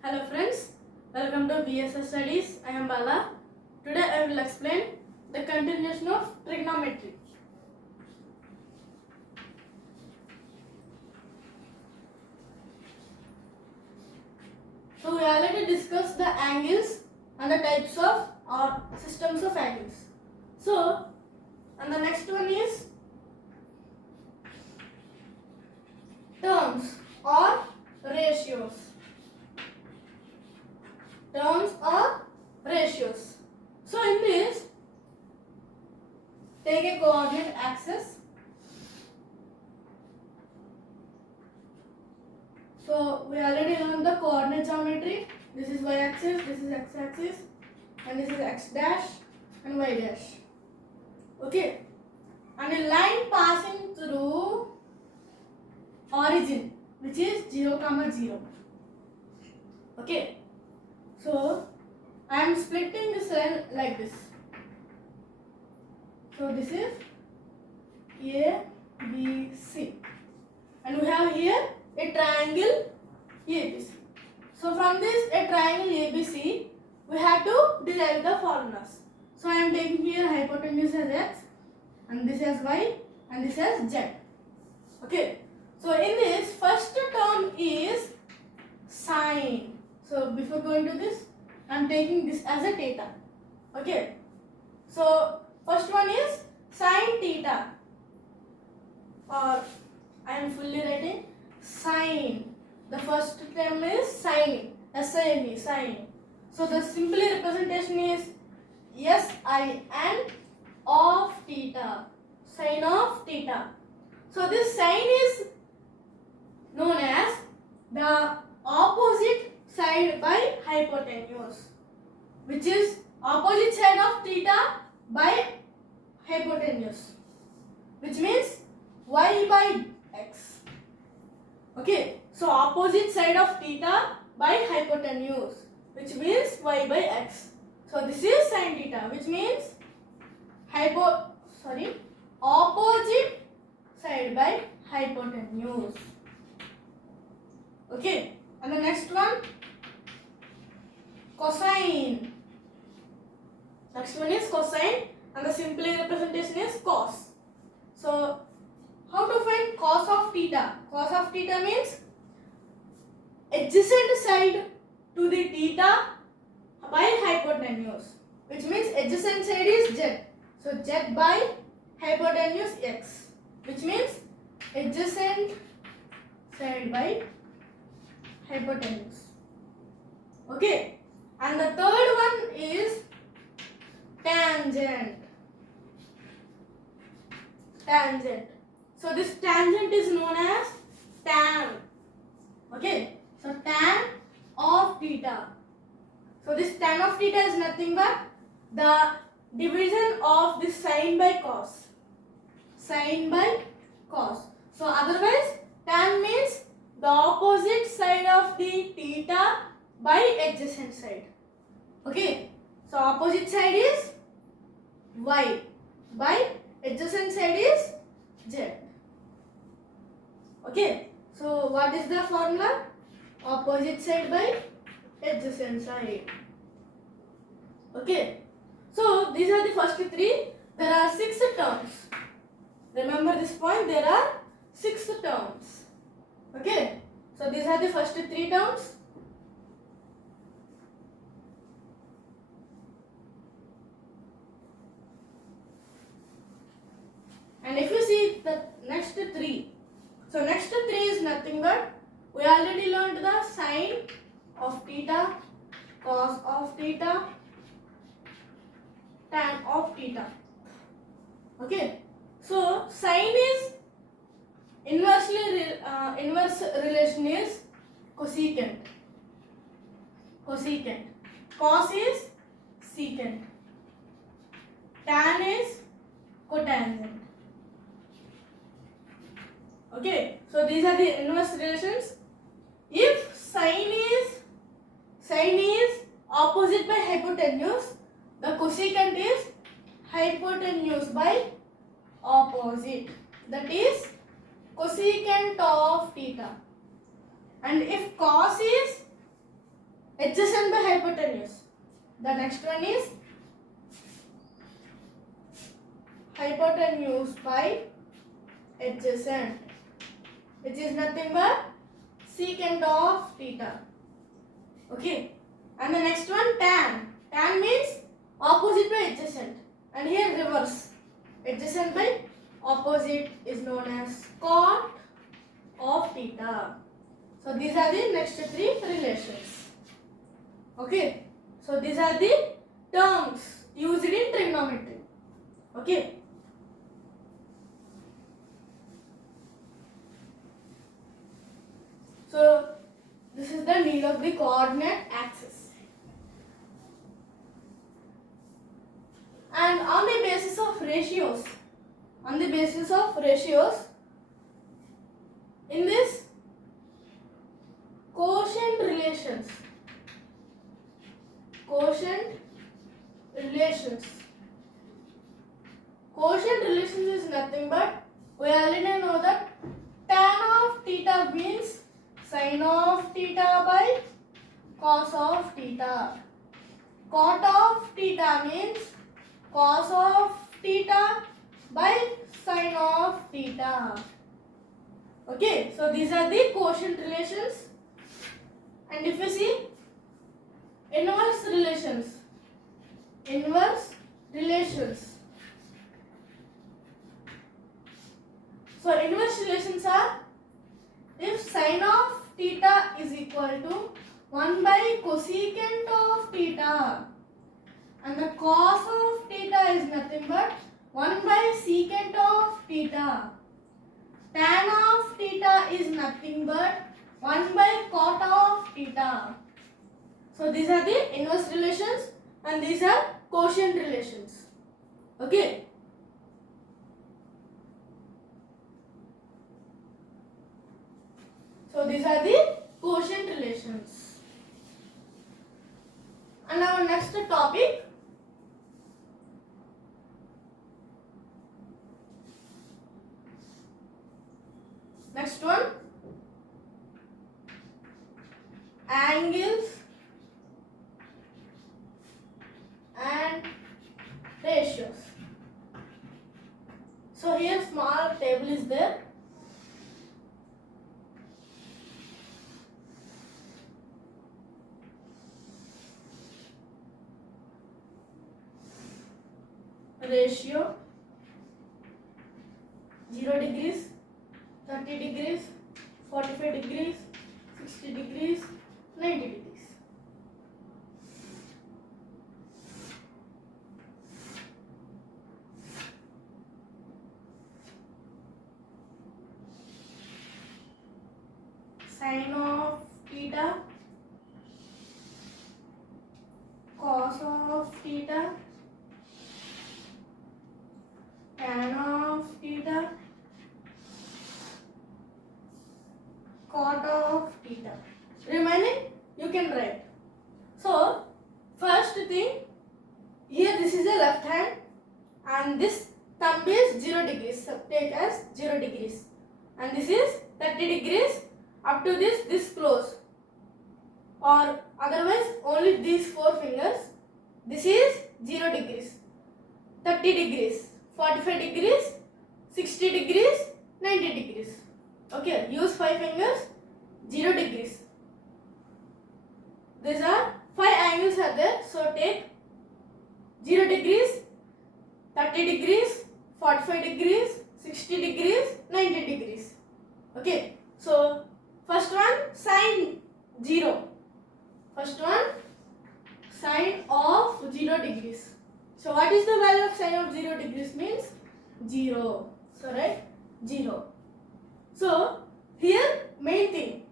Hello friends, welcome to BSS Studies. I am Bala. Today I will explain the continuation of trigonometry. So we already discussed the angles and the types of or systems of angles. So, and the next one is terms or ratios. Terms or ratios. So in this, take a coordinate axis. So we already learned the coordinate geometry. This is y-axis, this is x-axis, and this is x dash and y dash. Okay, and a line passing through origin, which is 0, 0. Okay, so I am splitting this line like this. So this is A, B, C, and we have here a triangle ABC. So from this a triangle ABC, we have to derive the formulas. So I am taking here hypotenuse as x, and this as y, and this as z. Okay. So in this, first term is sine. So before going to this, I am taking this as a theta. Okay. So first one is sine theta, or I am fully writing sine. The first term is sine. S-I-N-E, sine. So the simple representation is S-I-N of theta. Sine of theta. So this sine is known as the opposite side by hypotenuse, which is opposite side of theta by hypotenuse, which means y by x. Okay, so opposite side of theta by hypotenuse, which means y by x. So this is sine theta, which means opposite side by hypotenuse. Okay, and the next one, cosine. Next one is cosine, and the simple representation is cos. So how to find cos of theta? Cos of theta means adjacent side to the theta by hypotenuse, which means adjacent side is z. So z by hypotenuse x, which means adjacent side by hypotenuse. Okay, and the third one is tangent. Tangent. So this tangent is known as tan. Okay, so tan of theta. So this tan of theta is nothing but the division of this sine by cos. Sine by cos. So otherwise, tan means the opposite side of the theta by adjacent side. Okay, so opposite side is y by adjacent side is z. Okay, so what is the formula? Opposite side by adjacent side. Okay, so these are the first three. There are 6 terms. Remember this point, there are 6 terms. Okay, so these are the first 3 terms. And if you see the next 3, so next 3 is nothing but we already learned the sine of theta, cos of theta, tan of theta. Okay, so sine is inverse relation is cosecant. Cosecant. Cos is secant. Tan is cotangent. Okay, so these are the inverse relations. If sine is opposite by hypotenuse, the cosecant is hypotenuse by opposite. That is cosecant of theta. And if cos is adjacent by hypotenuse. The next one is hypotenuse by adjacent, which is nothing but secant of theta. Okay. And the next one, tan. Tan means opposite by adjacent. And here reverse. Adjacent by opposite is known as cot of theta. So these are the next three relations. Okay. So these are the terms used in trigonometry. Okay. So this is the need of the coordinate axis. And on the basis of ratios, in this quotient relations is nothing but, we already know that tan of theta means sin of theta by cos of theta. Cot of theta means cos of theta by sin of theta. Okay, so these are the quotient relations. And if you see inverse relations. So inverse relations are, if sin of theta is equal to 1 by cosecant of theta, and the cos of theta is nothing but 1 by secant of theta. Tan of theta is nothing but 1 by cot of theta. So these are the inverse relations and these are quotient relations. Okay. So these are the quotient relations. And our next topic, next one, angles and ratios. So here small table is there. Ratio 0 degrees, 30 degrees, 45 degrees, 60 degrees, 90 degrees. Sin of theta, cos of theta, tan of theta, cot of theta. Remaining you can write. So first thing, here this is a left hand and this thumb is 0 degrees. So take as 0 degrees. And this is 30 degrees. Up to this close. Or otherwise only these 4 fingers. This is 0 degrees, 30 degrees, 45 degrees, 60 degrees, 90 degrees. Okay, use 5 fingers, 0 degrees. These are 5 angles are there. So take 0 degrees, 30 degrees, 45 degrees, 60 degrees, 90 degrees. Okay, so first one sine 0. First one sine of 0 degrees. So what is the value of sine of 0 degrees means 0. So write 0. So here main thing,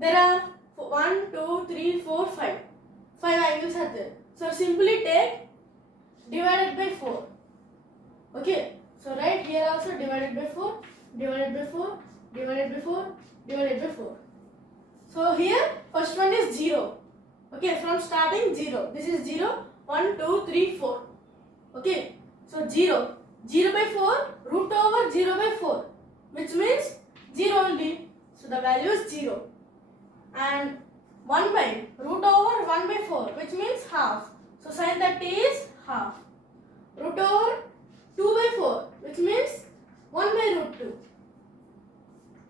there are 1, 2, 3, 4, 5. 5 angles are there. So simply take divided by 4. Okay. So write here also divided by 4, divided by 4, divided by 4, divided by 4. So here first one is 0. Okay, from starting 0. This is 0, 1, 2, 3, 4. Okay, so 0. 0 by 4, root over 0 by 4, which means 0 only. So the value is 0. And 1 by root over 1 by 4, which means half. So sin 30 is half. Root over 2 by 4, which means 1 by root 2.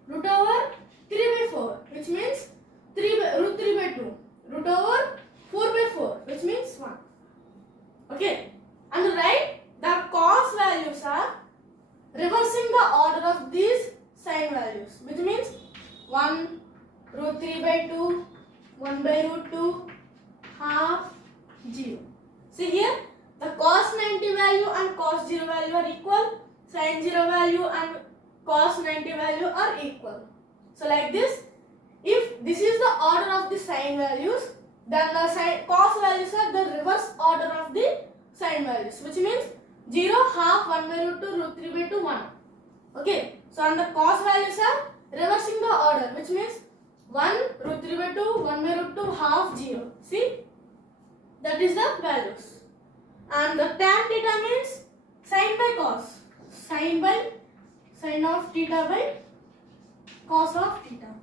Root over 3 by 4, which means root 3 by 2. Root over 4 by 4, which means 1. Okay. And write the cos values are reversing the order of these sin values, which means 1 root 3 by 2, 1 by root 2, half, 0. See here, the cos 90 value and cos 0 value are equal, sin 0 value and cos 90 value are equal. So like this, if this is the order of the sin values, then the cos values are the reverse order of the sin values, which means 0, half, 1 by root 2, root 3 by 2, 1. Okay, so and the cos values are reversing the order, which means 1 root 3 by 2, 1 by root 2, half, 0. See, that is the values. And the tan theta means sin by cos, sin of theta by cos of theta.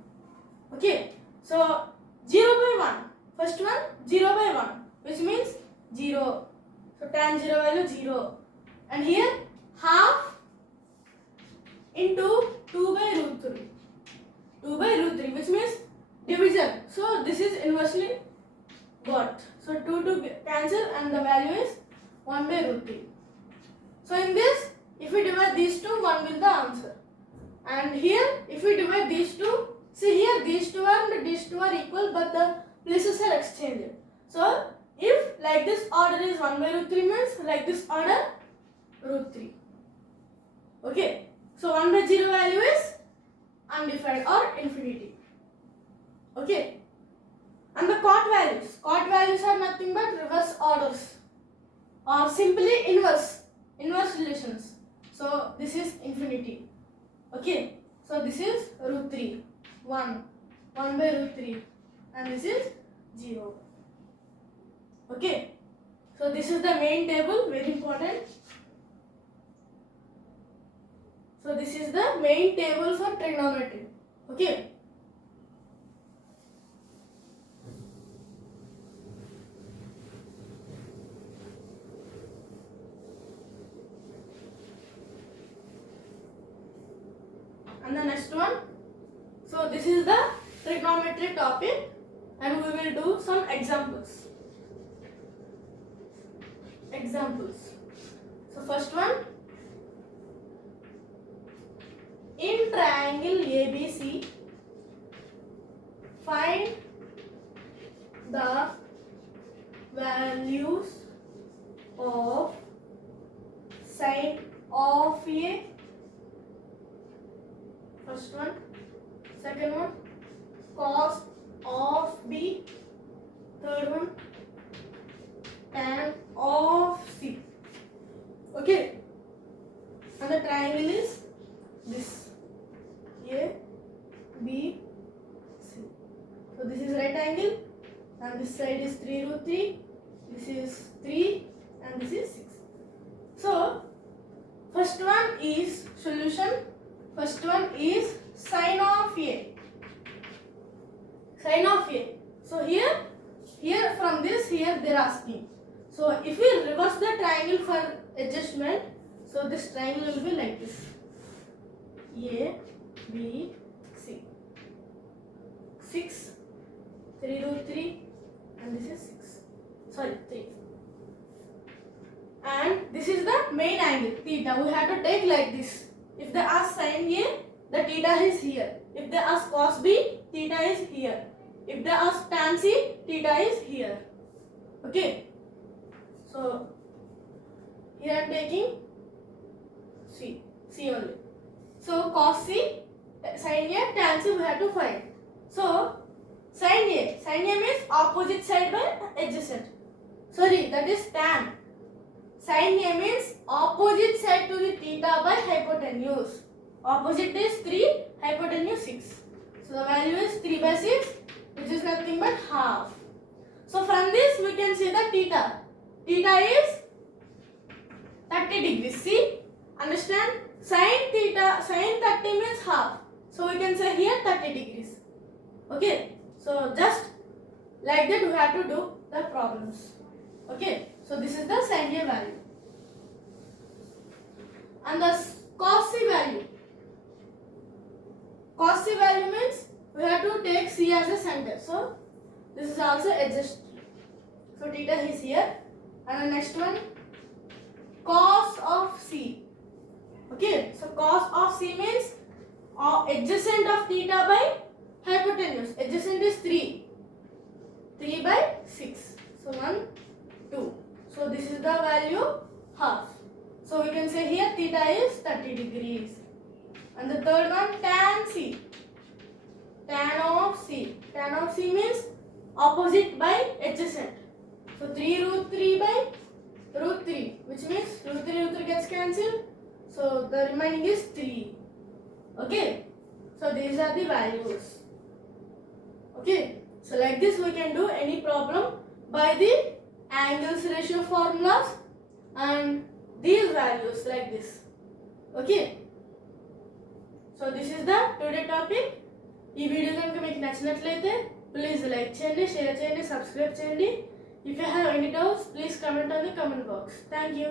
Okay, so 0 by 1, first one 0 by 1, which means 0. So tan 0 value 0. And here half into 2 by root 3. 2 by root 3, which means division. So this is inversely got. So 2 to cancel and the value is 1 by root 3. So in this, if we divide these two, 1 will the answer. And here, if we divide these two, see here these two and these two are equal, but the places are exchanged. So if like this order is 1 by root 3 means like this order root 3. Okay. So 1 by 0 value is undefined or infinity. Okay. And the cot values are nothing but reverse orders or simply inverse relations. So this is infinity. Okay. So this is root 3, 1 by root 3, and this is 0. Okay. So this is the main table, very important. So this is the main table for trigonometry. Okay. And the next one. So this is the trigonometry topic, and we will do some examples. So first one, in triangle ABC, find the values of sine of A. First one. Second one, cos of B. Third one, tan of C. Okay. And the triangle is this, A, B, C. So this is right angle, and this side is 3 root 3. This is 3, and this is 6. So first one is solution. First one is sine of A. Sine of A. So here from this, here they are asking. So if we reverse the triangle for adjustment, so this triangle will be like this. A, B, C. 6, 3 root 3, and this is 6. Sorry, 3. And this is the main angle, theta. We have to take like this. If they ask sin A, the theta is here. If they ask cos B, theta is here. If they ask tan C, theta is here. Okay. So here I am taking C only. So cos C, sin A, tan C we have to find. So sin A means opposite side by adjacent. Sorry, that is tan. Sin A means opposite side to the theta by hypotenuse. Opposite is 3, hypotenuse 6. So the value is 3 by 6, which is nothing but half. So from this we can see the theta. Theta is 30 degrees. See? Understand? Sin 30 means half. So we can say here 30 degrees. Okay. So just Like that we have to do the problems. Okay, so this is the sin A value. And the cos C value. Cos C value means we have to take C as a center. So this is also adjusted. So theta is here. And the next one, cos of C. Okay, so cos of C means adjacent of theta by hypotenuse. Adjacent is 3. 3 by 6. So 1, 2. So this is the value half. So we can say here theta is 30 degrees. And the third one, tan C. Tan of C. Tan of C means opposite by adjacent. So 3 root 3 by root 3, which means root 3 gets cancelled. So the remaining is 3. Okay. So these are the values. Okay. So like this we can do any problem by the angles ratio formulas and these values like this. Okay. So this is the today topic. ఈ video కనుక మీకు నచ్చినట్లయితే please like చేయండి, share చేయండి, subscribe చేయండి. If you have any doubts, please comment on the comment box. Thank you.